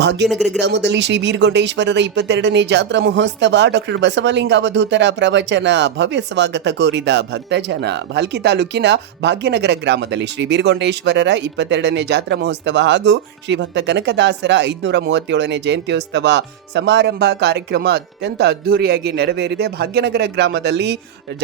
ಭಾಗ್ಯನಗರ ಗ್ರಾಮದಲ್ಲಿ ಶ್ರೀ ವೀರಗೊಂಡೇಶ್ವರರ 22ನೇ ಜಾತ್ರಾ ಮಹೋತ್ಸವ. ಡಾಕ್ಟರ್ ಬಸವಲಿಂಗ ಅವಧೂತರ ಪ್ರವಚನ. ಭವ್ಯ ಸ್ವಾಗತ ಕೋರಿದ ಭಕ್ತಜನ. ಭಾಲ್ಕಿ ತಾಲೂಕಿನ ಭಾಗ್ಯನಗರ ಗ್ರಾಮದಲ್ಲಿ ಶ್ರೀ ವೀರಗೊಂಡೇಶ್ವರರ 22ನೇ ಜಾತ್ರಾ ಮಹೋತ್ಸವ ಹಾಗೂ ಶ್ರೀ ಭಕ್ತ ಕನಕದಾಸರ 537ನೇ ಜಯಂತ್ಯೋತ್ಸವ ಸಮಾರಂಭ ಕಾರ್ಯಕ್ರಮ ಅತ್ಯಂತ ಅದ್ದೂರಿಯಾಗಿ ನೆರವೇರಿದೆ. ಭಾಗ್ಯನಗರ ಗ್ರಾಮದಲ್ಲಿ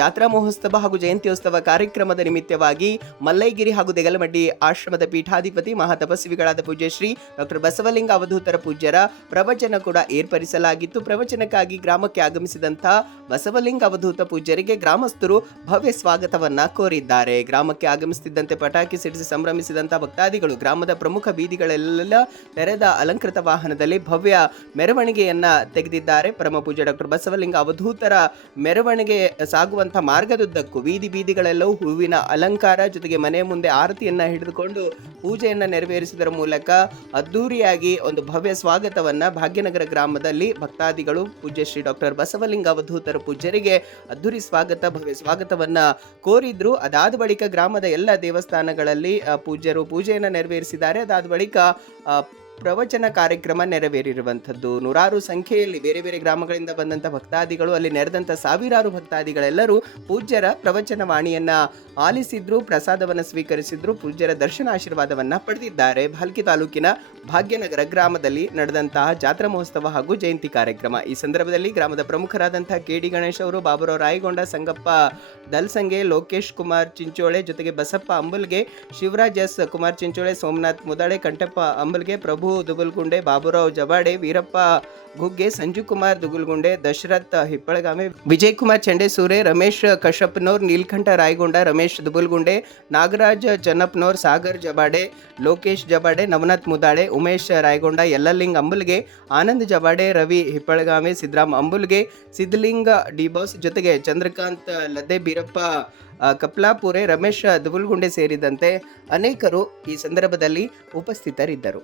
ಜಾತ್ರಾ ಮಹೋತ್ಸವ ಹಾಗೂ ಜಯಂತ್ಯೋತ್ಸವ ಕಾರ್ಯಕ್ರಮದ ನಿಮಿತ್ತವಾಗಿ ಮಲ್ಲೈಗಿರಿ ಹಾಗೂ ದೇಗಲಮಡ್ಡಿ ಆಶ್ರಮದ ಪೀಠಾಧಿಪತಿ ಮಹಾತಪಸ್ವಿಗಳಾದ ಪೂಜ್ಯ ಶ್ರೀ ಡಾಕ್ಟರ್ ಬಸವಲಿಂಗ ಅವಧೂತರ ಪೂಜ್ಯರ ಪ್ರವಚನ ಕೂಡ ಏರ್ಪಡಿಸಲಾಗಿತ್ತು. ಪ್ರವಚನಕ್ಕಾಗಿ ಗ್ರಾಮಕ್ಕೆ ಆಗಮಿಸಿದಂತಹ ಬಸವಲಿಂಗ ಅವಧೂತ ಪೂಜ್ಯರಿಗೆ ಗ್ರಾಮಸ್ಥರು ಭವ್ಯ ಸ್ವಾಗತವನ್ನ ಕೋರಿದ್ದಾರೆ. ಗ್ರಾಮಕ್ಕೆ ಆಗಮಿಸುತ್ತಿದ್ದಂತೆ ಪಟಾಕಿ ಸಿಡಿಸಿ ಸಂಭ್ರಮಿಸಿದಂತಹ ಭಕ್ತಾದಿಗಳು ಗ್ರಾಮದ ಪ್ರಮುಖ ಬೀದಿಗಳೆಲ್ಲ ತೆರೆದ ಅಲಂಕೃತ ವಾಹನದಲ್ಲಿ ಭವ್ಯ ಮೆರವಣಿಗೆಯನ್ನ ತೆಗೆದಿದ್ದಾರೆ. ಪರಮ ಪೂಜ್ಯ ಡಾಕ್ಟರ್ ಬಸವಲಿಂಗ ಅವಧೂತರ ಮೆರವಣಿಗೆ ಸಾಗುವಂತಹ ಮಾರ್ಗದುದ್ದಕ್ಕೂ ಬೀದಿಗಳೆಲ್ಲವೂ ಹೂವಿನ ಅಲಂಕಾರ ಜೊತೆಗೆ ಮನೆ ಮುಂದೆ ಆರತಿಯನ್ನ ಹಿಡಿದುಕೊಂಡು ಪೂಜೆಯನ್ನ ನೆರವೇರಿಸುವುದರ ಮೂಲಕ ಅದ್ದೂರಿಯಾಗಿ ಒಂದು ಭವ್ಯ ಸ್ವಾಗತವನ್ನ ಭಾಗ್ಯನಗರ ಗ್ರಾಮದಲ್ಲಿ ಭಕ್ತಾದಿಗಳು ಪೂಜ್ಯ ಶ್ರೀ ಡಾಕ್ಟರ್ ಬಸವಲಿಂಗ ಅವಧೂತರ ಪೂಜ್ಯರಿಗೆ ಅದ್ದೂರಿ ಸ್ವಾಗತ ಭವ್ಯ ಸ್ವಾಗತವನ್ನ ಕೋರಿದ್ರು. ಅದಾದ ಬಳಿಕ ಗ್ರಾಮದ ಎಲ್ಲ ದೇವಸ್ಥಾನಗಳಲ್ಲಿ ಪೂಜ್ಯರು ಪೂಜೆಯನ್ನ ನೆರವೇರಿಸಿದ್ದಾರೆ. ಅದಾದ ಬಳಿಕ ಪ್ರವಚನ ಕಾರ್ಯಕ್ರಮ ನೆರವೇರಿರುವಂಥದ್ದು. ನೂರಾರು ಸಂಖ್ಯೆಯಲ್ಲಿ ಬೇರೆ ಬೇರೆ ಗ್ರಾಮಗಳಿಂದ ಬಂದಂಥ ಭಕ್ತಾದಿಗಳು, ಅಲ್ಲಿ ನೆರೆದಂಥ ಸಾವಿರಾರು ಭಕ್ತಾದಿಗಳೆಲ್ಲರೂ ಪೂಜ್ಯರ ಪ್ರವಚನ ವಾಣಿಯನ್ನ ಆಲಿಸಿದ್ರು, ಪ್ರಸಾದವನ್ನು ಸ್ವೀಕರಿಸಿದ್ರು, ಪೂಜ್ಯರ ದರ್ಶನ ಆಶೀರ್ವಾದವನ್ನ ಪಡೆದಿದ್ದಾರೆ. ಭಾಲ್ಕಿ ತಾಲೂಕಿನ ಭಾಗ್ಯನಗರ ಗ್ರಾಮದಲ್ಲಿ ನಡೆದಂತಹ ಜಾತ್ರಾ ಮಹೋತ್ಸವ ಹಾಗೂ ಜಯಂತಿ ಕಾರ್ಯಕ್ರಮ. ಈ ಸಂದರ್ಭದಲ್ಲಿ ಗ್ರಾಮದ ಪ್ರಮುಖರಾದಂತಹ ಕೆ.ಡಿ. ಗಣೇಶ್ ಅವರು, ಬಾಬುರಾವ್ ರಾಯಗೊಂಡ, ಸಂಗಪ್ಪ ದಲ್ಸಂಗೆ, ಲೋಕೇಶ್ ಕುಮಾರ್ ಚಿಂಚೋಳೆ, ಜೊತೆಗೆ ಬಸಪ್ಪ ಅಂಬುಲ್ಗೆ, ಶಿವರಾಜ್ ಎಸ್ ಕುಮಾರ್ ಚಿಂಚೋಳೆ, ಸೋಮನಾಥ್ ಮುದಾಳೆ, ಕಂಠಪ್ಪ ಅಂಬುಲ್ಗೆ, ಪ್ರಭು ದುಗುಲ್ಗುಂಡೆ, ಬಾಬುರಾವ್ ಜವಾಡೆ, ವೀರಪ್ಪ ಗುಗ್ಗೆ, ಸಂಜು ಕುಮಾರ್ ದುಗುಲ್ಗುಂಡೆ, ದಶರಥ್ ಹಿಪ್ಪಳಗಾಮೆ, ವಿಜಯ್ ಕುಮಾರ್ ಚಂಡೇಸೂರೆ, ರಮೇಶ್ ಕಶ್ಯಪ್ನೋರ್, ನೀಲ್ಕಂಠ ರಾಯಗೊಂಡ, ರಮೇಶ್ ದುಗುಲ್ಗುಂಡೆ, ನಾಗರಾಜ್ ಚನ್ನಪ್ನೋರ್, ಸಾಗರ್ ಜಬಾಡೆ, ಲೋಕೇಶ್ ಜಬಾಡೆ, ನವನಾಥ್ ಮುದಾಳೆ, ಉಮೇಶ್ ರಾಯಗೊಂಡ, ಯಲ್ಲಲಿಂಗ್ ಅಂಬುಲ್ಗೆ, ಆನಂದ್ ಜಬಾಡೆ, ರವಿ ಹಿಪ್ಪಳಗಾಮೆ, ಸಿದ್ದರಾಮ್ ಅಂಬುಲ್ಗೆ, ಸಿದ್ಧಲಿಂಗ ಡಿಬಾಸ್, ಜೊತೆಗೆ ಚಂದ್ರಕಾಂತ್ ಲದ್ದೆ, ಬೀರಪ್ಪ ಕಪ್ಲಾಪುರೆ, ರಮೇಶ್ ದುಗುಲ್ಗುಂಡೆ ಸೇರಿದಂತೆ ಅನೇಕರು ಈ ಸಂದರ್ಭದಲ್ಲಿ ಉಪಸ್ಥಿತರಿದ್ದರು.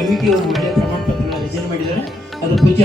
ಕಮಿಟಿಯವರು ಒಳ್ಳೆಯ ಪ್ರಮಾಣ ಪತ್ರಗಳನ್ನು ರಚನೆ ಮಾಡಿದ್ದಾರೆ. ಅದು ಪೂಜ್ಯ